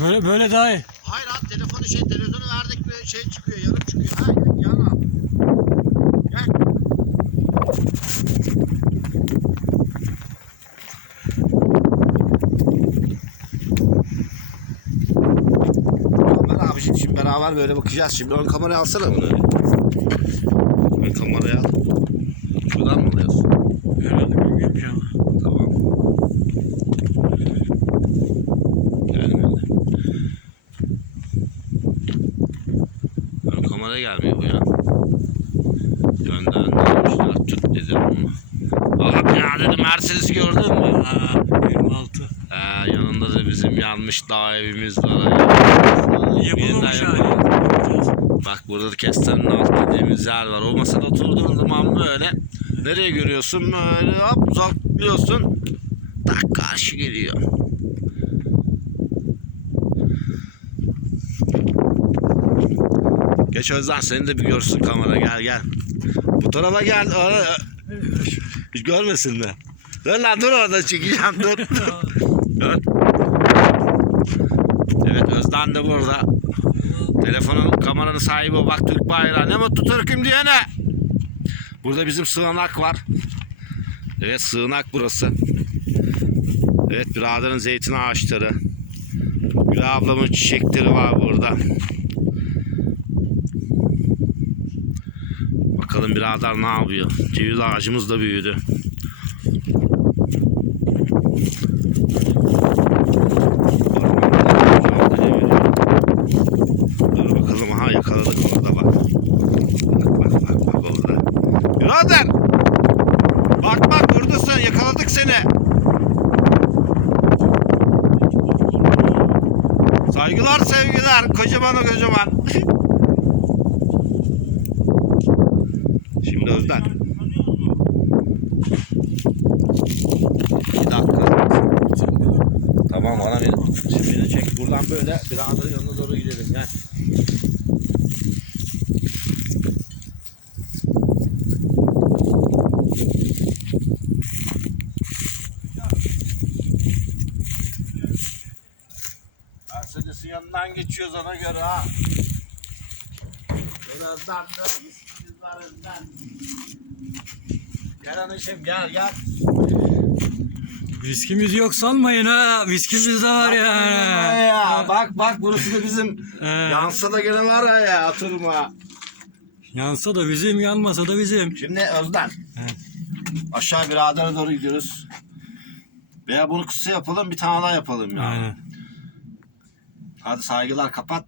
Böyle böyle daha iyi. Hayır abi telefonu şey televizyonu verdik bir şey çıkıyor yarım çıkıyor. Ha yan. Gel. Ben abicim şimdi beraber böyle bakacağız. Şimdi ön kamerayı alsana bunu. Ön kamerayı al. Şuradan mı alıyorsun? Herhalde bilmiyorum ki ama. Tamam. Gelmedi. Ön kamera gelmiyor bu ya. Göndermişler. Tut dedim ama. Abi ya dedim Mercedes gördün mü? Aa, 26. He, yanında da bizim yanmış dağ evimiz var. Yapılmamış hali. Bak burada da kestanenin altı dediğimiz yer var. O masada oturduğun zaman böyle nereye görüyorsun böyle hop uzaklıyorsun. Tak karşı geliyor. Geç Özden seni de bir görsün kamera gel gel. Bu tarafa gel. Ara- Hiç görmesin de. Dur lan dur orada çekeceğim dur. dur. Evet Özden de burada. Telefonun kameranın sahibi bak Türk bayrağı. Ne mutlu Türk'üm diyene. Burada bizim sığınak var. Evet sığınak burası. Evet biraderin zeytin ağaçları. Gül ablamın çiçekleri var burada. Bakalım birader ne yapıyor. Ceviz ağacımız da büyüdü. Dur bakalım ha yakaladık orada bak. Bak bak bak bak orada. Birader! Bak bak buradasın yakaladık seni. Saygılar sevgiler kocaman kocaman. Şimdi Özden. Bir dakika. Tamam bana bir şimdi de çek. Buradan böyle biraderin yanına doğru gidelim gel. Mercedes'in yanından geçiyoruz ona göre ha. Birazdan da bizlerinden. Gel anacığım gel gel. Viskimiz yok sanmayın ha. Viskimiz de var ya. ya. Bak bak burası da bizim. He. Yansa da gene var ha ya atırma. Yansa da bizim, yanmasa da bizim. Şimdi Özden. Aşağı biradere doğru gidiyoruz. Veya bunu kısa yapalım bir tane daha yapalım ya. Aynen. Hadi saygılar kapat.